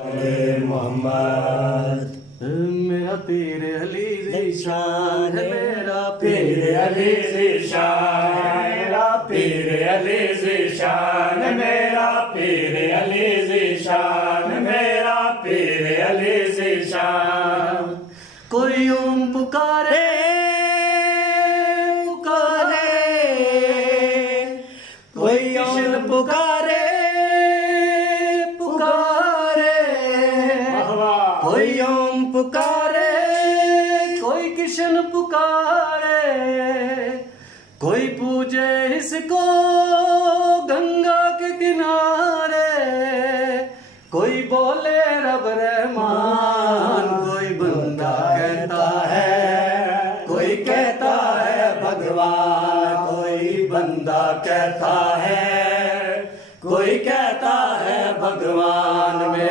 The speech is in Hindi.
मोहम्मद मेरा पीर अली ज़ीशान है, मेरा पीर अली ज़ीशान, मेरा पीर अली ज़ीशान, मेरा पीर अली ज़ीशान, मेरा पीर अली ज़ीशान। कोई ओम पुकारे पुकारे, कोई ओम पुकारे पुकारे, कोई ओम पुकारे, कोई किशन पुकारे, कोई पूजे इसको गंगा के किनारे, कोई बोले रब रहमान, कोई बंदा कहता है, कोई कहता है भगवान, कोई बंदा कहता है, कोई कहता है भगवान में